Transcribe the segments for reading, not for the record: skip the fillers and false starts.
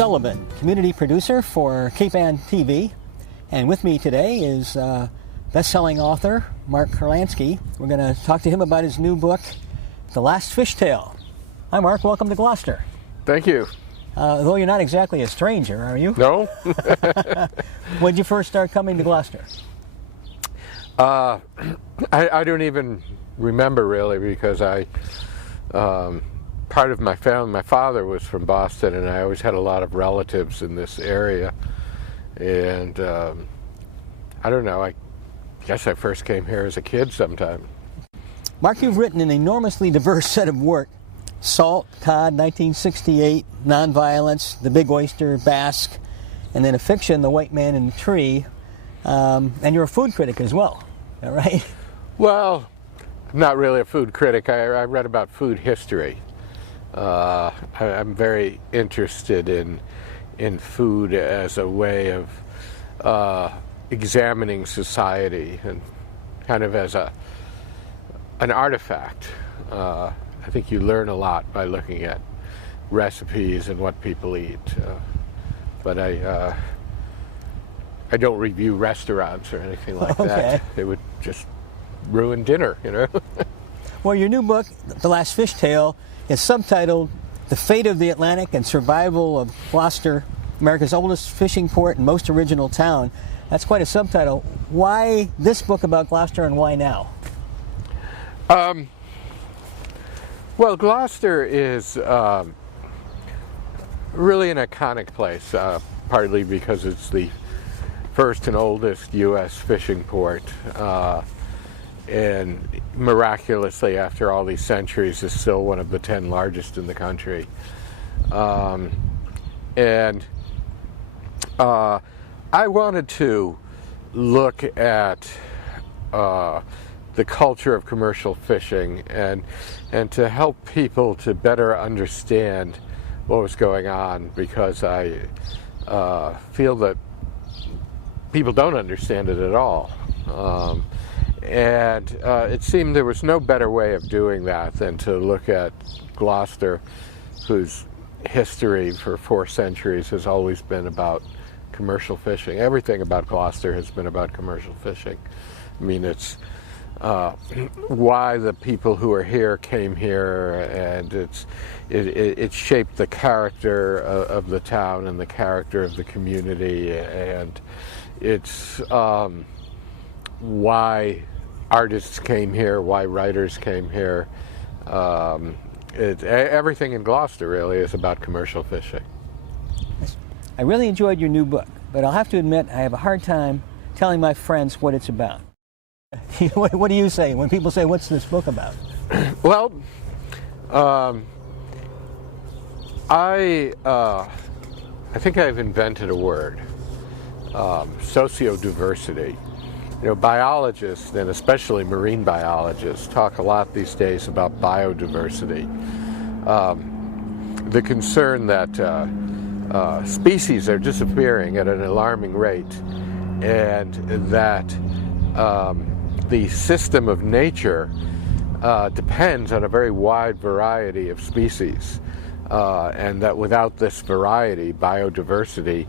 Sullivan, community producer for Cape Ann TV. And with me today is best-selling author Mark Kurlansky. We're going to talk to him about his new book, The Last Fishtail. Hi Mark, welcome to Gloucester. Thank you. Though you're not exactly a stranger, are you? No. When did you first start coming to Gloucester? I don't even remember really, because part of my family, my father was from Boston, and I always had a lot of relatives in this area. And I don't know, I guess I first came here as a kid sometime. Mark, you've written an enormously diverse set of work. Salt, Cod, 1968, Nonviolence, The Big Oyster, Basque, and then a fiction, The White Man in the Tree. And you're a food critic as well, is that right? Well, I'm not really a food critic. I read about food history. I'm very interested in food as a way of examining society and kind of as an artifact. I think you learn a lot by looking at recipes and what people eat. But I don't review restaurants or anything like that. It would just ruin dinner, you know. Well, your new book, The Last Fishtail, is subtitled The Fate of the Atlantic and Survival of Gloucester, America's oldest fishing port and most original town. That's quite a subtitle. Why this book about Gloucester, and why now? Well, Gloucester is really an iconic place, partly because it's the first and oldest U.S. fishing port, and miraculously, after all these centuries, is still one of the 10 largest in the country. And I wanted to look at the culture of commercial fishing and to help people to better understand what was going on, because I feel that people don't understand it at all. And it seemed there was no better way of doing that than to look at Gloucester, whose history for 4 centuries has always been about commercial fishing. Everything about Gloucester has been about commercial fishing. I mean, it's why the people who are here came here, and it shaped the character of the town and the character of the community, and it's why artists came here, why writers came here. Everything in Gloucester really is about commercial fishing. I really enjoyed your new book, but I'll have to admit I have a hard time telling my friends what it's about. What do you say when people say, "What's this book about?" Well, I think I've invented a word, sociodiversity. You know, biologists, and especially marine biologists, talk a lot these days about biodiversity. The concern that species are disappearing at an alarming rate, and that the system of nature depends on a very wide variety of species, and that without this variety, biodiversity,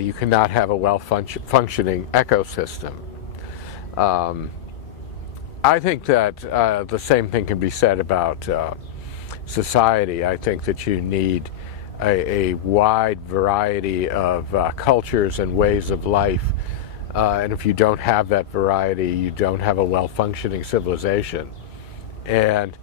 you cannot have a well-functioning ecosystem. I think that the same thing can be said about society. I think that you need a wide variety of cultures and ways of life. And if you don't have that variety, you don't have a well-functioning civilization. And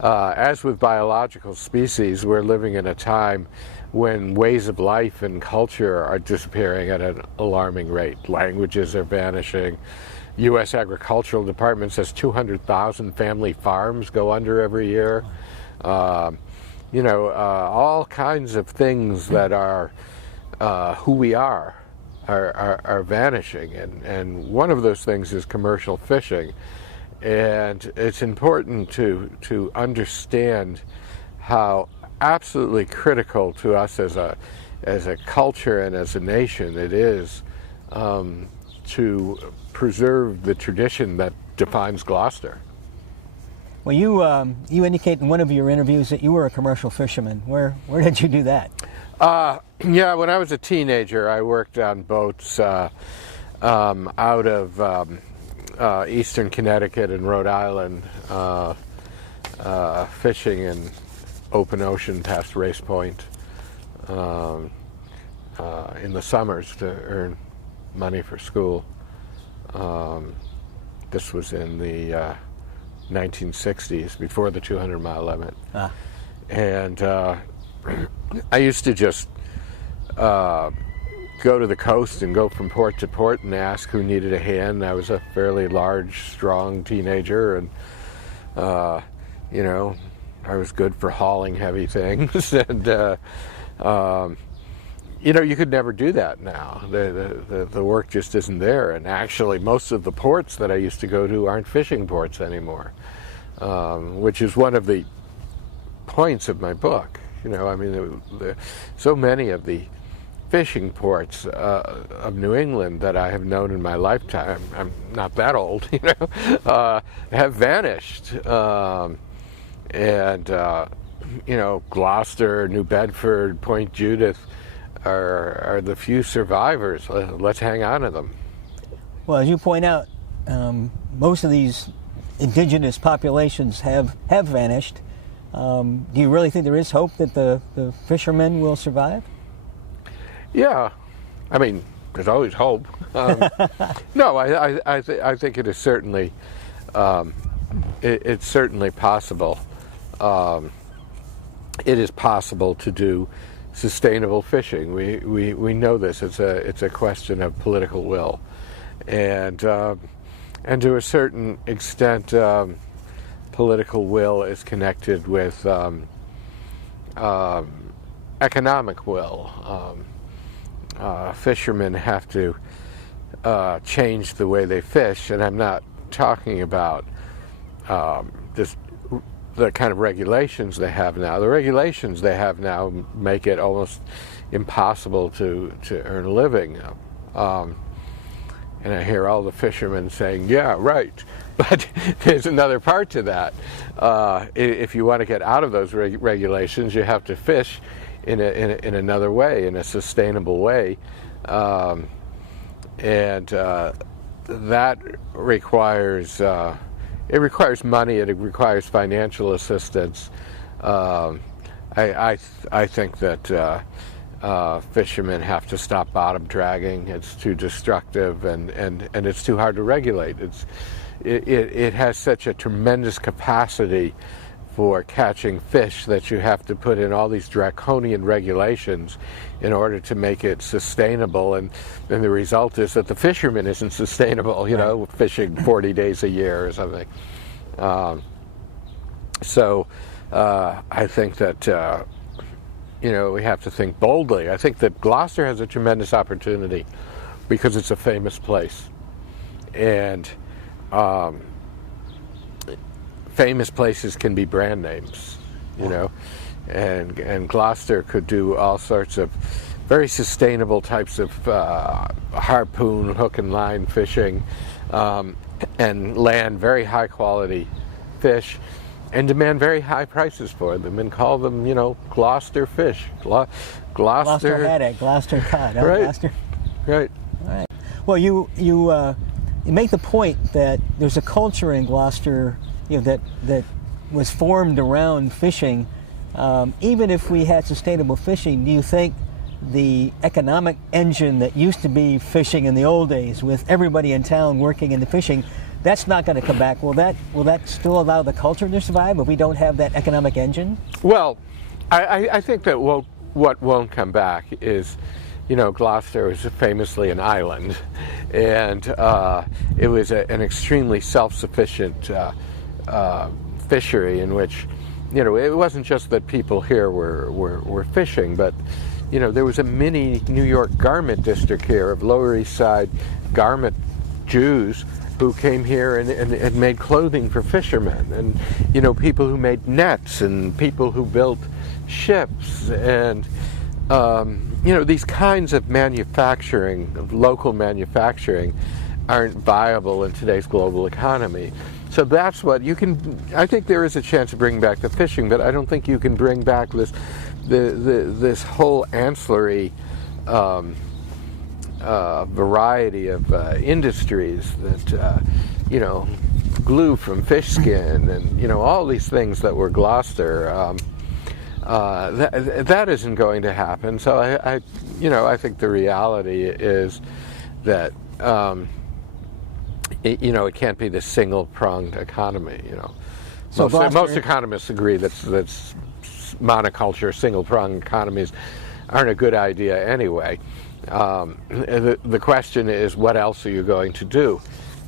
as with biological species, we're living in a time when ways of life and culture are disappearing at an alarming rate. Languages are vanishing. U.S. Agricultural Department says 200,000 family farms go under every year. You know, all kinds of things that are who we are vanishing, and one of those things is commercial fishing. And it's important to understand how absolutely critical to us as a culture and as a nation it is to preserve the tradition that defines Gloucester. Well, you indicate in one of your interviews that you were a commercial fisherman. Where did you do that? Yeah, when I was a teenager, I worked on boats out of eastern Connecticut and Rhode Island, fishing in open ocean past Race Point in the summers to earn money for school. This was in the 1960s, before the 200-mile limit. And I used to just go to the coast and go from port to port and ask who needed a hand. I was a fairly large, strong teenager, and you know, I was good for hauling heavy things. And you know, you could never do that now. The work just isn't there. And actually, most of the ports that I used to go to aren't fishing ports anymore, which is one of the points of my book. You know, I mean, so many of the fishing ports of New England that I have known in my lifetime, I'm not that old, you know, have vanished. And you know, Gloucester, New Bedford, Point Judith are the few survivors. Let's hang on to them. Well, as you point out, most of these indigenous populations have vanished. Do you really think there is hope that the fishermen will survive? Yeah, I mean, there's always hope. No, I think it is certainly it's certainly possible. It is possible to do sustainable fishing. We know this. It's a question of political will, and to a certain extent, political will is connected with economic will. Fishermen have to change the way they fish, and I'm not talking about just the kind of regulations they have now. The regulations they have now make it almost impossible to earn a living. And I hear all the fishermen saying, yeah, right. But there's another part to that. If you want to get out of those regulations, you have to fish in another way, in a sustainable way. And that requires it requires money. It requires financial assistance. I think that fishermen have to stop bottom dragging. It's too destructive, and it's too hard to regulate. It has such a tremendous capacity for catching fish that you have to put in all these draconian regulations in order to make it sustainable, and the result is that the fisherman isn't sustainable, you know, fishing 40 days a year or something. So I think that you know, we have to think boldly. I think that Gloucester has a tremendous opportunity because it's a famous place, and famous places can be brand names, you know, and Gloucester could do all sorts of very sustainable types of harpoon, hook and line fishing, and land very high quality fish, and demand very high prices for them, and call them, you know, Gloucester fish, Gloucester haddock, Gloucester cod, right? Gloucester. Right. All right. Well, you make the point that there's a culture in Gloucester, you know, that was formed around fishing. Even if we had sustainable fishing, do you think the economic engine that used to be fishing in the old days, with everybody in town working in the fishing, that's not going to come back? Will that still allow the culture to survive if we don't have that economic engine? Well, I think that what won't come back is, you know, Gloucester was famously an island, and it was an extremely self-sufficient fishery in which, you know, it wasn't just that people here were fishing, but, you know, there was a mini New York garment district here of Lower East Side garment Jews who came here and made clothing for fishermen, and, you know, people who made nets, and people who built ships, and you know, these kinds of manufacturing, of local manufacturing, aren't viable in today's global economy. So that's what you can. I think there is a chance of bringing back the fishing, but I don't think you can bring back this whole ancillary variety of industries that glue from fish skin and all these things that were Gloucester. That isn't going to happen. So I think the reality is that it can't be this single-pronged economy. So most economists agree that monoculture, single-pronged economies aren't a good idea anyway. The question is, what else are you going to do?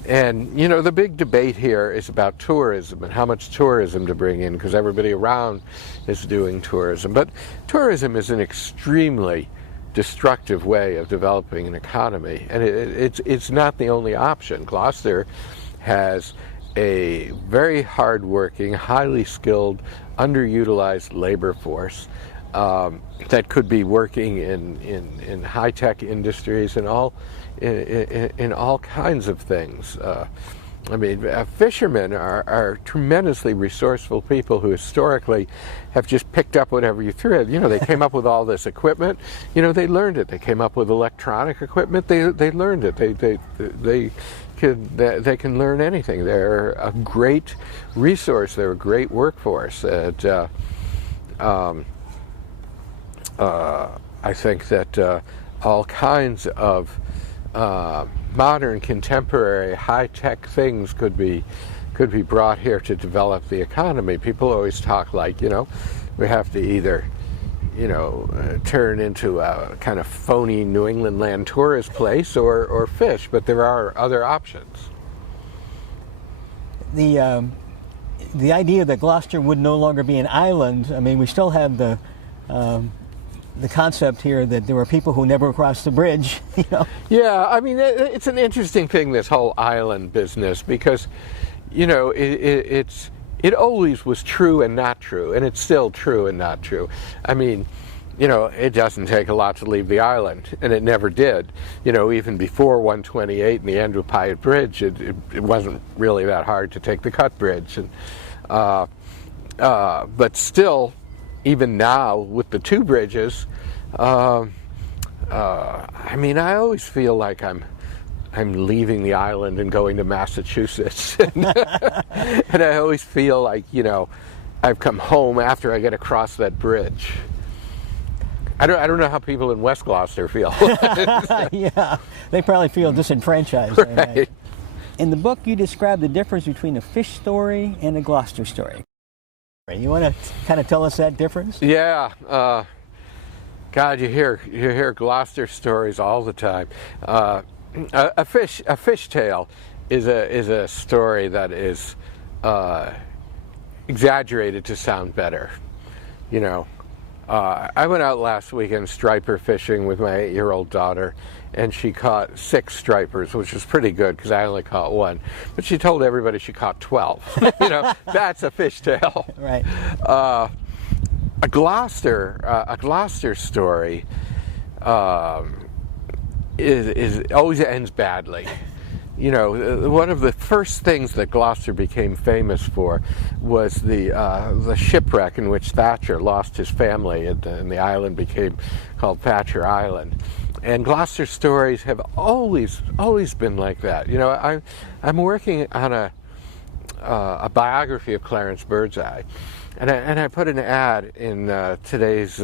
And the big debate here is about tourism and how much tourism to bring in, because everybody around is doing tourism. But tourism is an extremely destructive way of developing an economy, and it's not the only option. Gloucester has a very hard-working, highly skilled, underutilized labor force that could be working in high-tech industries and in all kinds of things. Fishermen are tremendously resourceful people who historically have just picked up whatever you threw. They came up with all this equipment. They learned it. They came up with electronic equipment. They learned it. They can learn anything. They're a great resource. They're a great workforce. And I think that all kinds of modern, contemporary, high-tech things could be brought here to develop the economy. People always talk like, we have to either, turn into a kind of phony New England land tourist place or fish, but there are other options. The idea that Gloucester would no longer be an island, we still have the concept here that there were people who never crossed the bridge. Yeah, it's an interesting thing, this whole island business, because it always was true and not true, and it's still true and not true. It doesn't take a lot to leave the island, and it never did. Even before 128 and the Andrew Pyatt Bridge, it wasn't really that hard to take the Cut Bridge, and but still, even now with the two bridges, I always feel like I'm leaving the island and going to Massachusetts, and I always feel like I've come home after I get across that bridge. I don't know how people in West Gloucester feel. Yeah, they probably feel disenfranchised. Right. In the book, you describe the difference between a fish story and a Gloucester story. You want to kind of tell us that difference? Yeah. God, you hear Gloucester stories all the time. A fish tale is a story that is exaggerated to sound better. I went out last weekend striper fishing with my 8-year-old daughter, and she caught 6 stripers, which was pretty good because I only caught 1. But she told everybody she caught 12. That's a fish tale. Right. A Gloucester story is always ends badly. One of the first things that Gloucester became famous for was the shipwreck in which Thatcher lost his family, and the island became called Thatcher Island. And Gloucester stories have always been like that. I'm working on a biography of Clarence Birdseye, and I put an ad in today's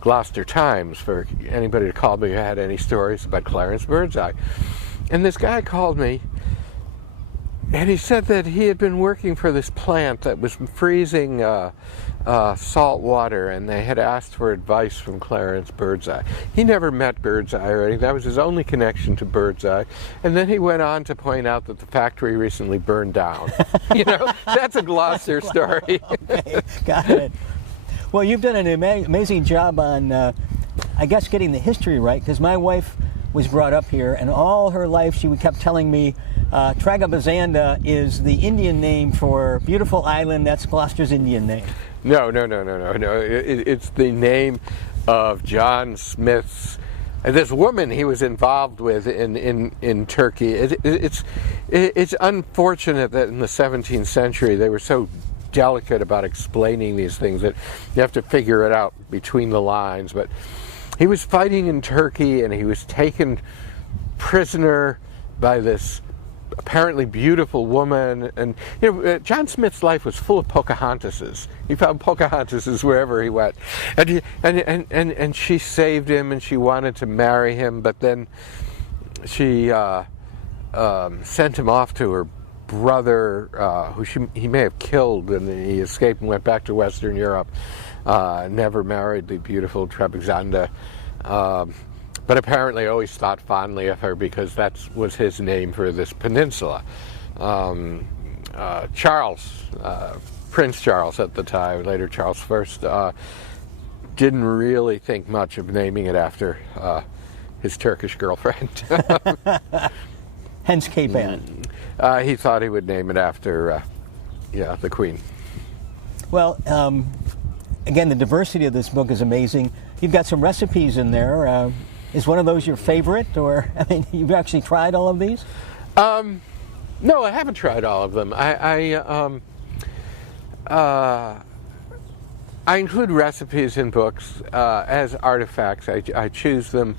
Gloucester Times for anybody to call me who had any stories about Clarence Birdseye. And this guy called me, and he said that he had been working for this plant that was freezing salt water, and they had asked for advice from Clarence Birdseye. He never met Birdseye or anything. That was his only connection to Birdseye. And then he went on to point out that the factory recently burned down. That's a Gloucester story. Okay, got it. Well, you've done an amazing job on, getting the history right, because my wife was brought up here, and all her life she kept telling me Tragabazanda is the Indian name for beautiful island. That's Gloucester's Indian name. No. It's the name of John Smith's, this woman he was involved with in Turkey. It's unfortunate that in the 17th century they were so delicate about explaining these things that you have to figure it out between the lines. But he was fighting in Turkey, and he was taken prisoner by this apparently beautiful woman. And John Smith's life was full of Pocahontases. He found Pocahontases wherever he went, and she saved him, and she wanted to marry him, but then she sent him off to her brother, who he may have killed, and he escaped and went back to Western Europe. Never married the beautiful Trebizonda, but apparently always thought fondly of her because that was his name for this peninsula. Charles, Prince Charles at the time, later Charles I, didn't really think much of naming it after his Turkish girlfriend. Hence Cape Ann. He thought he would name it after, the Queen. Well, again, the diversity of this book is amazing. You've got some recipes in there. Is one of those your favorite, or you've actually tried all of these? No, I haven't tried all of them. I include recipes in books as artifacts. I choose them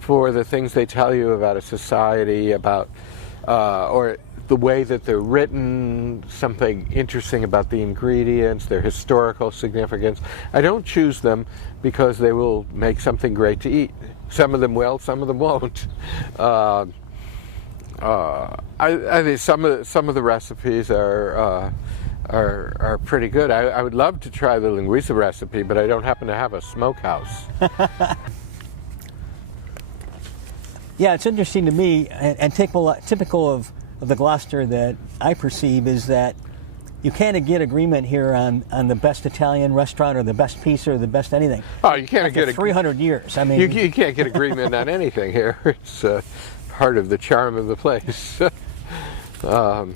for the things they tell you about a society, about or the way that they're written, something interesting about the ingredients, their historical significance. I don't choose them because they will make something great to eat. Some of them will, some of them won't. I think some of the recipes are pretty good. I would love to try the linguiça recipe, but I don't happen to have a smokehouse. Yeah, it's interesting to me, and typical of the Gloucester that I perceive is that you can't get agreement here on the best Italian restaurant or the best pizza or the best anything. Oh, you can't After get 300 years. You can't get agreement on anything here. It's part of the charm of the place. But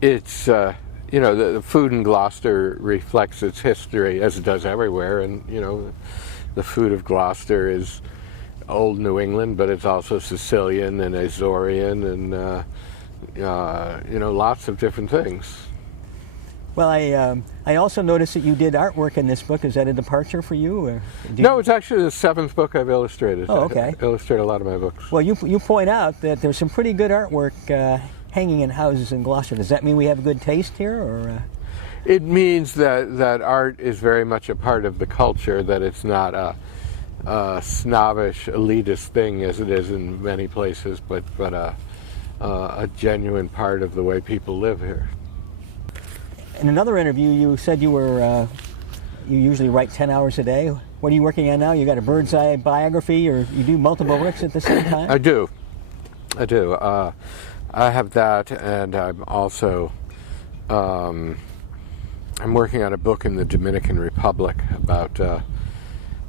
it's the food in Gloucester reflects its history, as it does everywhere, and the food of Gloucester is old New England, but it's also Sicilian and Azorean and lots of different things. Well, I also noticed that you did artwork in this book. Is that a departure for you? Or No, it's actually the 7th book I've illustrated. Oh, okay. I illustrate a lot of my books. Well, you point out that there's some pretty good artwork hanging in houses in Gloucester. Does that mean we have good taste here, or? It means that art is very much a part of the culture, that it's not a snobbish, elitist thing as it is in many places, but a genuine part of the way people live here. In another interview, you said you usually write 10 hours a day. What are you working on now? You got a bird's eye biography, or you do multiple works at the same time? I do. I have that, and I'm also I'm working on a book in the Dominican Republic about a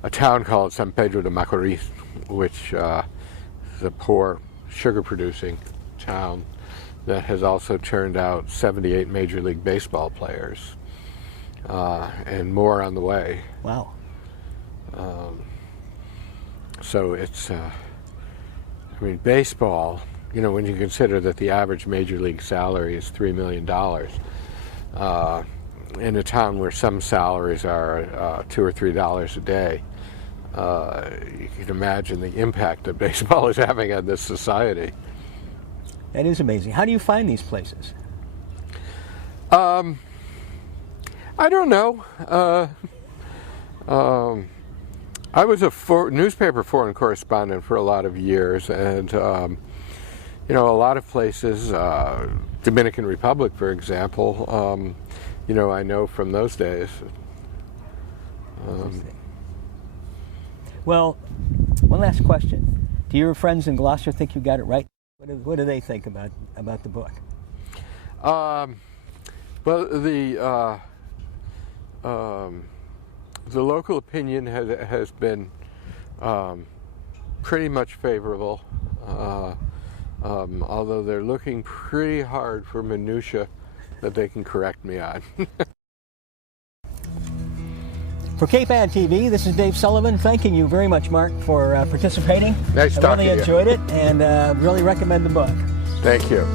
town called San Pedro de Macorís, which is a poor sugar-producing town that has also turned out 78 Major League Baseball players, and more on the way. Wow. So it's, baseball, when you consider that the average Major League salary is $3 million, in a town where some salaries are $2 or $3 a day, you can imagine the impact that baseball is having on this society. That is amazing. How do you find these places? I don't know. I was a newspaper foreign correspondent for a lot of years, and a lot of places, Dominican Republic, for example, I know from those days. Well, one last question. Do your friends in Gloucester think you got it right? What do they think about the book? Well, the local opinion has been pretty much favorable, although they're looking pretty hard for minutia that they can correct me on. For Cape Ann TV, this is Dave Sullivan. Thanking you very much, Mark, for participating. Nice talking to you. I really enjoyed it, and really recommend the book. Thank you.